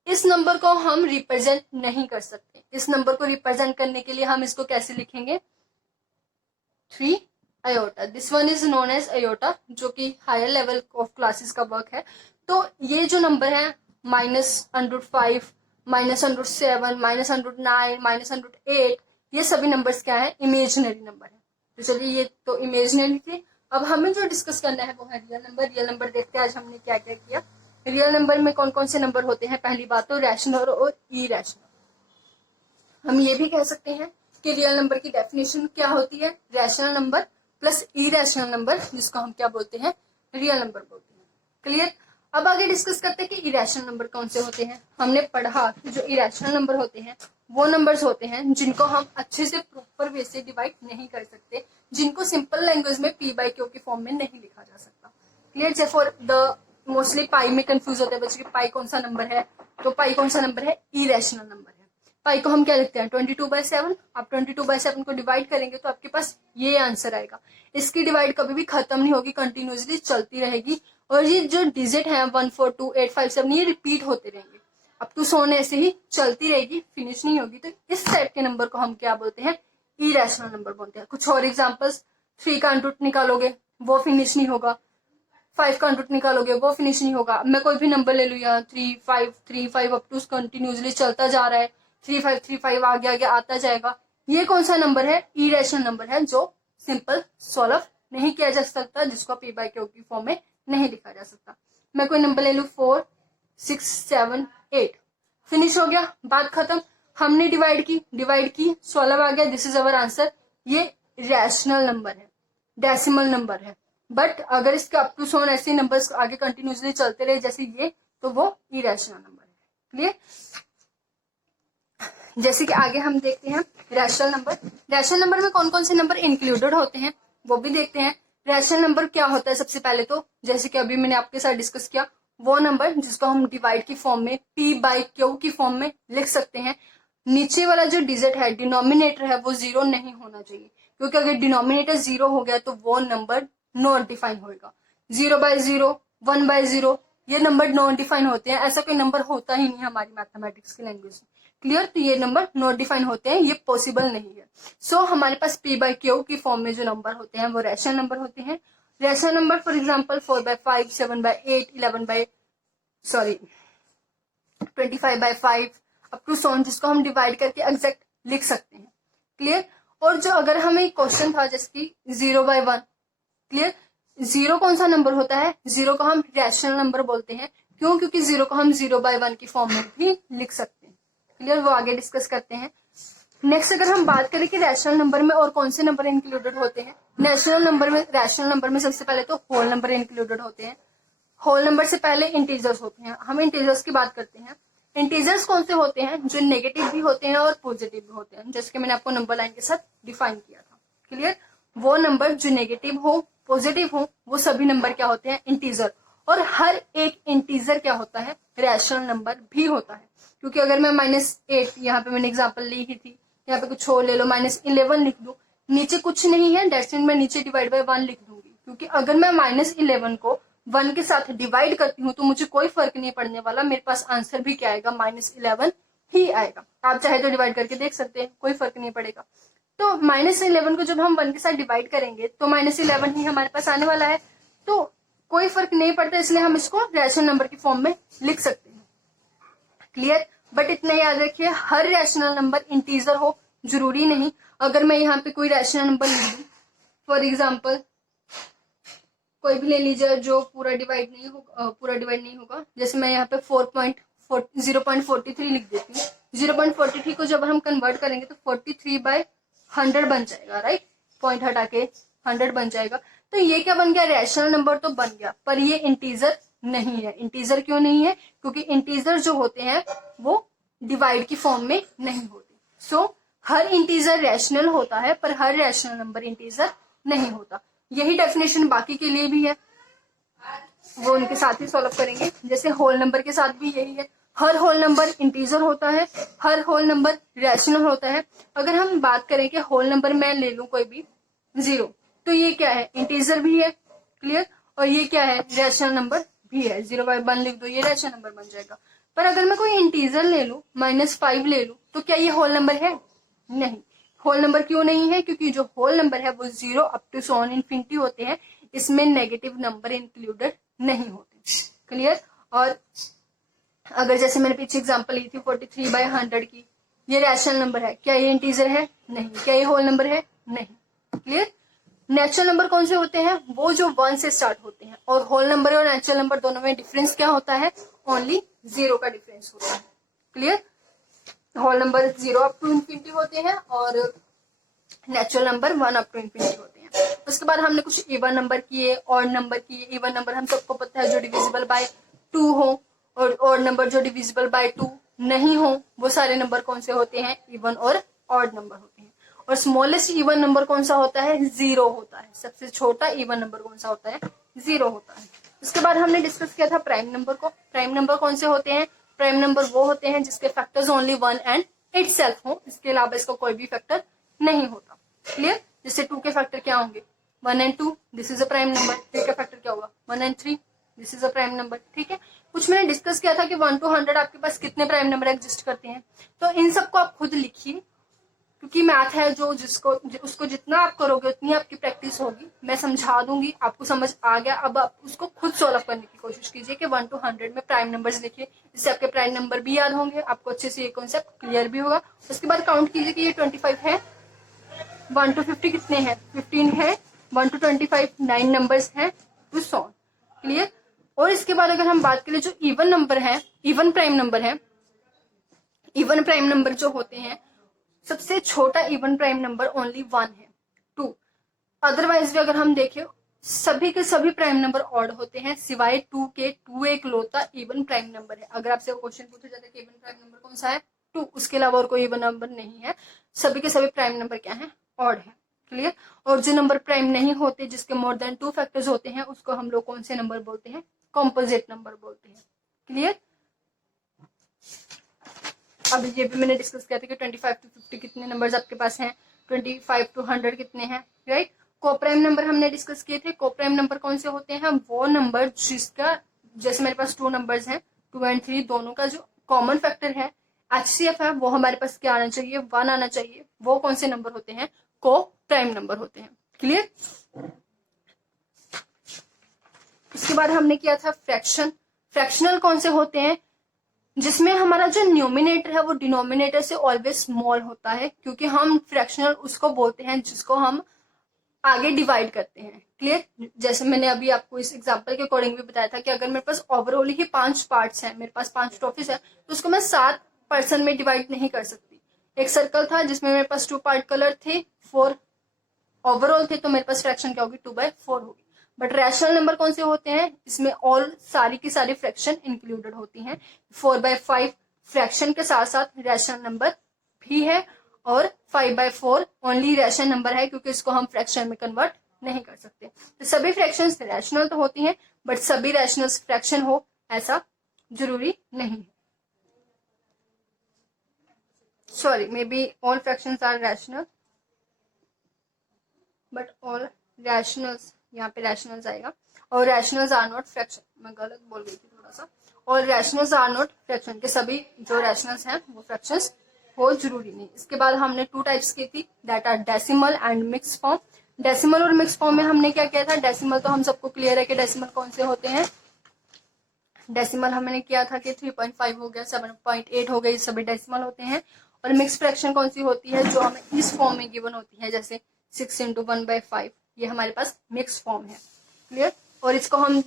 इस नंबर को हम रिप्रेजेंट नहीं कर सकते। इस नंबर को रिप्रेजेंट करने के लिए हम इसको कैसे लिखेंगे? 3 iota. This one is known as iota, जो कि हायर लेवल ऑफ क्लासेस का वर्क है। तो ये जो नंबर है -√5, -√7, -√9, -√8, ये सभी नंबर्स क्या है, इमेजिनरी नंबर है। तो चलिए ये तो इमेजिनरी थे। अब हमें जो डिस्कस करना है वो है रियल नंबर। रियल नंबर देखते हैं आज हमने क्या क्या किया। रियल नंबर में कौन कौन से नंबर होते हैं। पहली बात तो रैशनल और इरेशनल। हम ये भी कह सकते हैं कि रियल नंबर की डेफिनेशन क्या होती है, rational number plus irrational number, जिसको हम क्या बोलते हैं, रियल नंबर बोलते हैं। क्लियर। अब आगे डिस्कस करते हैं कि इरेशनल नंबर कौन से होते हैं। हमने पढ़ा कि जो इरेशनल नंबर होते हैं वो नंबर्स होते हैं जिनको हम अच्छे से प्रॉपर वे से डिवाइड नहीं कर सकते, जिनको सिंपल लैंग्वेज में पी बाई क्यू के फॉर्म में नहीं लिखा जा सकता। क्लियर। जैसे फॉर द मोस्टली पाई में कंफ्यूज होते हैं बच्चे कि पाई कौन सा नंबर है, तो पाई कौन सा नंबर है, इरेशनल नंबर है। पाई को हम क्या लिखते हैं, 22/7। आप 22/7 को डिवाइड करेंगे तो आपके पास ये आंसर आएगा। इसकी डिवाइड कभी भी खत्म नहीं होगी, कंटिन्यूसली चलती रहेगी। और ये जो डिजिट है 1 4 2 8 5 7 ये रिपीट होते रहेंगे अप टू 100, ऐसे ही चलती रहेगी, फिनिश नहीं होगी। तो इस टाइप के नंबर को हम क्या बोलते हैं, इरेशनल नंबर बोलते हैं। कुछ और एग्जांपल्स, 3 का अंडर निकालोगे वो फिनिश नहीं होगा, 5 का अंडर निकालोगे वो फिनिश नहीं होगा। मैं कोई भी नंबर ले लू यहाँ 3 5 3 5 अप टू कंटिन्यूसली चलता जा रहा है, 3 5 3 5 आगे आगे आता जाएगा। ये कौन सा नंबर है, इरेशनल नंबर है, जो सिंपल सॉल्व नहीं किया जा सकता, जिसको पी बाई क्यू की फॉर्म में नहीं लिखा जा सकता। मैं कोई नंबर ले लू 4 6 7 8, फिनिश हो गया, बात खत्म। हमने डिवाइड की 16 आ गया, दिस इज अवर आंसर। ये रैशनल नंबर है, डेसिमल नंबर है। बट अगर इसके अप टू 100 ऐसे नंबर्स आगे कंटिन्यूसली चलते रहे जैसे ये, तो वो इरेशनल नंबर है। क्लियर। जैसे कि आगे हम देखते हैं रैशनल नंबर। रैशनल नंबर में कौन कौन से नंबर इंक्लूडेड होते हैं वो भी देखते हैं। रैशनल नंबर क्या होता है, सबसे पहले तो जैसे कि अभी मैंने आपके साथ डिस्कस किया, वो नंबर जिसको हम डिवाइड की फॉर्म में पी बाई क्यू की फॉर्म में लिख सकते हैं। नीचे वाला जो डिजिट है, डिनोमिनेटर है, वो 0 नहीं होना चाहिए, क्योंकि अगर डिनोमिनेटर 0 हो गया तो वो नंबर नॉट डिफाइन होगा। 0/0 1/0 ये नंबर नॉन डिफाइन होते हैं, ऐसा कोई नंबर होता ही नहीं है हमारी मैथमेटिक्स की लैंग्वेज में। क्लियर। तो ये नंबर नॉट डिफाइन होते हैं, ये पॉसिबल नहीं है। सो हमारे पास पी बाई क्यू की फॉर्म में जो नंबर होते हैं वो रैशनल नंबर होते हैं। Rational number for example 4/5 7/8 25/5 up to 100, जिसको हम डिवाइड करके एग्जैक्ट लिख सकते हैं। क्लियर। और जो अगर हमें क्वेश्चन था जैसे कि 0/1, क्लियर, 0 कौन सा नंबर होता है, 0 को हम रैशनल नंबर बोलते हैं। क्यों, क्योंकि 0 को हम 0/1 की फॉर्म में भी लिख सकते हैं। क्लियर। वो आगे डिस्कस करते हैं। नेक्स्ट अगर हम बात करें कि रैशनल नंबर में और कौन से नंबर इंक्लूडेड होते हैं, रैशनल नंबर में सबसे पहले तो होल नंबर इंक्लूडेड होते हैं। होल नंबर से पहले इंटीजर्स होते हैं। हम इंटीजर्स की बात करते हैं। इंटीजर्स कौन से होते हैं, जो नेगेटिव भी होते हैं और पॉजिटिव भी होते हैं, जैसे कि मैंने आपको नंबर लाइन के साथ डिफाइन किया था। क्लियर। वो नंबर जो नेगेटिव हो पॉजिटिव हो वो सभी नंबर क्या होते हैं, इंटीजर। और हर एक इंटीजर क्या होता है, रैशनल नंबर भी होता है। क्योंकि अगर मैं -8 यहाँ पे मैंने एग्जाम्पल ली ही थी, यहाँ पे कुछ और ले लो, -11 लिख दू, नीचे कुछ नहीं है, डेसिमल में नीचे डिवाइड बाय 1 लिख दूंगी। क्योंकि अगर मैं -11 को 1 के साथ डिवाइड करती हूँ तो मुझे कोई फर्क नहीं पड़ने वाला, मेरे पास आंसर भी क्या आएगा, -11 ही आएगा। आप चाहे तो डिवाइड करके देख सकते हैं, कोई फर्क नहीं पड़ेगा। तो -11 को जब हम 1 के साथ डिवाइड करेंगे तो -11 ही हमारे पास आने वाला है, तो कोई फर्क नहीं पड़ता, इसलिए हम इसको रैशनल नंबर की फॉर्म में लिख सकते हैं। क्लियर। बट इतना याद रखिए, हर रैशनल नंबर इंटीजर हो जरूरी नहीं। अगर मैं यहाँ पे कोई रैशनल नंबर लिख दूं, फॉर एग्जाम्पल कोई भी ले लीजिए जो पूरा डिवाइड नहीं होगा, जैसे मैं यहाँ पे 0.43 लिख देती हूँ। 0.43 को जब हम कन्वर्ट करेंगे तो 43/100 बन जाएगा, राइट, पॉइंट हटा के 100 बन जाएगा। तो ये क्या बन गया, रैशनल नंबर तो बन गया, पर ये इंटीजर नहीं है। इंटीजर क्यों नहीं है, क्योंकि इंटीजर जो होते हैं वो डिवाइड की फॉर्म में नहीं होते। सो हर इंटीजर रैशनल होता है, पर हर रैशनल नंबर इंटीजर नहीं होता। यही डेफिनेशन बाकी के लिए भी है, वो उनके साथ ही सॉल्व करेंगे। जैसे होल नंबर के साथ भी यही है, हर होल नंबर इंटीजर होता है, हर होल नंबर रैशनल होता है। अगर हम बात करें कि होल नंबर मैं ले लूं कोई भी 0, तो ये क्या है, इंटीजर भी है। क्लियर। और ये क्या है, रैशनल नंबर भी है। 0/1 लिख दो, ये रैशनल नंबर बन जाएगा। पर अगर मैं कोई इंटीजर ले लूं, -5 ले लूं, तो क्या ये होल नंबर है, नहीं। होल नंबर क्यों नहीं है, क्योंकि जो होल नंबर है वो 0 अप टू 100 इनफिनिटी होते हैं, इसमें नेगेटिव नंबर इंक्लूडेड नहीं होते। क्लियर। और अगर जैसे मैंने पीछे एग्जांपल ली थी 43/100 की, ये रैशनल नंबर है, क्या ये इंटीजर है? नहीं। क्या ये होल नंबर है? नहीं। क्लियर? नेचुरल नंबर कौन से होते हैं? वो जो 1 से स्टार्ट होते हैं। और होल नंबर और नेचुरल नंबर दोनों में डिफरेंस क्या होता है? ओनली 0 का डिफरेंस होता है। Clear? Whole number 0 up to infinity होते हैं और natural number 1 up to infinity होते हैं। उसके बाद हमने कुछ इवन नंबर किए, ऑड नंबर किए। इवन नंबर हम सबको पता है जो डिविजिबल बाय 2 हो, और ऑड नंबर जो डिविजिबल बाय 2 नहीं हो। वो सारे नंबर कौन से होते हैं? इवन और ऑड नंबर होते हैं। और स्मॉलेस्ट इवन नंबर कौन सा होता है? 0 होता है। सबसे छोटा इवन नंबर कौन सा होता है? 0 होता है। उसके बाद हमने डिस्कस किया था प्राइम नंबर को। प्राइम नंबर कौन से होते हैं? प्राइम नंबर वो होते हैं जिसके फैक्टर्स ओनली 1 एंड इटसेल्फ हो, इसके अलावा इसका कोई भी फैक्टर नहीं होता। क्लियर? जैसे 2 के फैक्टर क्या होंगे? 1 and 2, this is a prime number. 3 का फैक्टर क्या होगा? 1 and 3, this is a prime number. ठीक है? कुछ मैंने डिस्कस किया था कि 1 to 100 आपके पास कितने प्राइम नंबर एग्जिस्ट करते हैं। तो इन सबको आप खुद लिखिए, क्योंकि मैथ है जो उसको जितना आप करोगे उतनी आपकी प्रैक्टिस होगी। मैं समझा दूंगी, आपको समझ आ गया। अब आप उसको खुद सॉल्व करने की कोशिश कीजिए कि 1 to 100 में प्राइम नंबर्स लिखिए, जिससे आपके प्राइम नंबर भी याद होंगे, आपको अच्छे से ये कॉन्सेप्ट क्लियर भी होगा। उसके बाद काउंट कीजिए कि ये 25 है। 1 to 50 कितने हैं? 15 है। 1 to 25 9 नंबर्स हैं, टू सो ऑन। क्लियर? और इसके बाद अगर हम बात करें जो इवन नंबर है, इवन प्राइम नंबर है, इवन प्राइम नंबर जो होते हैं, सबसे छोटा इवन प्राइम नंबर ओनली 1 है, 2। अदरवाइज भी अगर हम देखें सभी के सभी प्राइम नंबर ऑड होते हैं, सिवाय 2 के। 2 एक लौता इवन प्राइम नंबर है। अगर आपसे क्वेश्चन पूछा जाता है कि इवन प्राइम नंबर कौन सा है? 2। उसके अलावा और कोई इवन नंबर नहीं है। सभी के सभी प्राइम नंबर क्या है? ऑड है। क्लियर? और जो नंबर प्राइम नहीं होते, जिसके मोर देन 2 फैक्टर्स होते हैं, उसको हम लोग कौन से नंबर बोलते हैं? कॉम्पोजिट नंबर बोलते हैं। क्लियर? अब ये भी मैंने डिस्कस किया था कि 25 to 50 कितने नंबर्स आपके पास हैं, 25 to 100 कितने हैं, राइट? कोप्राइम नंबर हमने डिस्कस किए थे। कोप्राइम नंबर कौन से होते हैं? वो नंबर जिसका, जैसे मेरे पास 2 नंबर्स हैं, 2 and 3, दोनों का जो कॉमन फैक्टर है HCF है, वो हमारे पास क्या आना चाहिए? 1 आना चाहिए। वो कौन से नंबर होते हैं? कोप्राइम नंबर होते हैं। क्लियर? उसके बाद हमने किया था फ्रैक्शन। फ्रैक्शनल कौन से होते हैं? जिसमें हमारा जो न्यूमिनेटर है वो डिनोमिनेटर से ऑलवेज स्मॉल होता है, क्योंकि हम फ्रैक्शनल उसको बोलते हैं जिसको हम आगे डिवाइड करते हैं। क्लियर? जैसे मैंने अभी आपको इस एग्जांपल के अकॉर्डिंग भी बताया था कि अगर मेरे पास ओवरऑल ही 5 पार्ट्स हैं, मेरे पास 5 ट्रॉफीज है, तो उसको मैं 7 पर्सन में डिवाइड नहीं कर सकती। एक सर्कल था जिसमें मेरे पास 2 पार्ट कलर थे, 4 ओवरऑल थे, तो मेरे पास फ्रैक्शन क्या होगी? 2/4 होगी। बट रैशनल नंबर कौन से होते हैं? इसमें ऑल सारी की सारी फ्रैक्शन इंक्लूडेड होती हैं। 4/5 फ्रैक्शन के साथ साथ रैशनल नंबर भी है, और 5/4 ओनली रैशनल नंबर है, क्योंकि इसको हम फ्रैक्शन में कन्वर्ट नहीं कर सकते। तो सभी फ्रैक्शंस रैशनल तो होती हैं, बट सभी रैशनल्स फ्रैक्शन हो ऐसा जरूरी नहीं है। Sorry, may be all fractions are rational, but all rationals, यहाँ पे रैशनल्स आएगा। और रैशनल्स आर नॉट फ्रैक्शन, मैं गलत बोल गई थी थोड़ा सा। और रैशनल्स आर नॉट फ्रैक्शन, के सभी जो रैशनल्स हैं वो फ्रैक्शंस हो जरूरी नहीं। इसके बाद हमने 2 टाइप्स की थी, that are decimal and mix form. Decimal और मिक्स फॉर्म में हमने क्या किया था? डेसिमल तो हम सबको क्लियर है कि डेसिमल कौन से होते हैं। डेसिमल हमने किया था कि 3.5 हो गया, 7.8 हो गई, सभी डेसिमल होते हैं। और मिक्स फ्रैक्शन कौन सी होती है? जो हमें इस फॉर्म में गिवन होती है, जैसे 6 into 1/5, ये हमारे पास मिक्स फॉर्म है। क्लियर? और इसको हम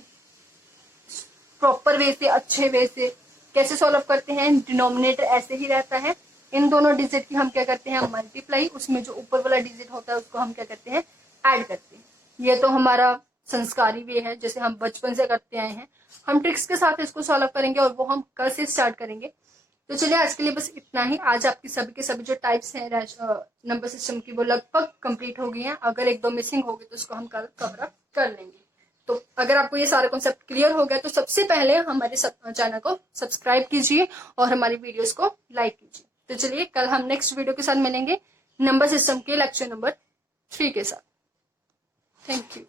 प्रॉपर वे से, अच्छे वे से कैसे सॉल्व करते हैं? डिनोमिनेटर ऐसे ही रहता है, इन दोनों डिजिट की हम क्या करते हैं? मल्टीप्लाई। उसमें जो ऊपर वाला डिजिट होता है उसको हम क्या करते हैं? ऐड करते हैं। ये तो हमारा संस्कारी वे है, जैसे हम बचपन से करते आए हैं। हम ट्रिक्स के साथ इसको सॉल्व करेंगे और वो हम कल से स्टार्ट करेंगे। तो चलिए आज के लिए बस इतना ही। आज आपकी सभी के सभी जो टाइप्स हैं नंबर सिस्टम की वो लगभग कंप्लीट हो गई हैं। अगर 1-2 मिसिंग हो गई तो उसको हम कल कवर अप कर लेंगे। तो अगर आपको ये सारे कॉन्सेप्ट क्लियर हो गया तो सबसे पहले हमारे चैनल को सब्सक्राइब कीजिए और हमारी वीडियोस को लाइक कीजिए। तो चलिए कल हम नेक्स्ट वीडियो के साथ मिलेंगे नंबर सिस्टम के लेक्चर नंबर 3 के साथ। Thank you.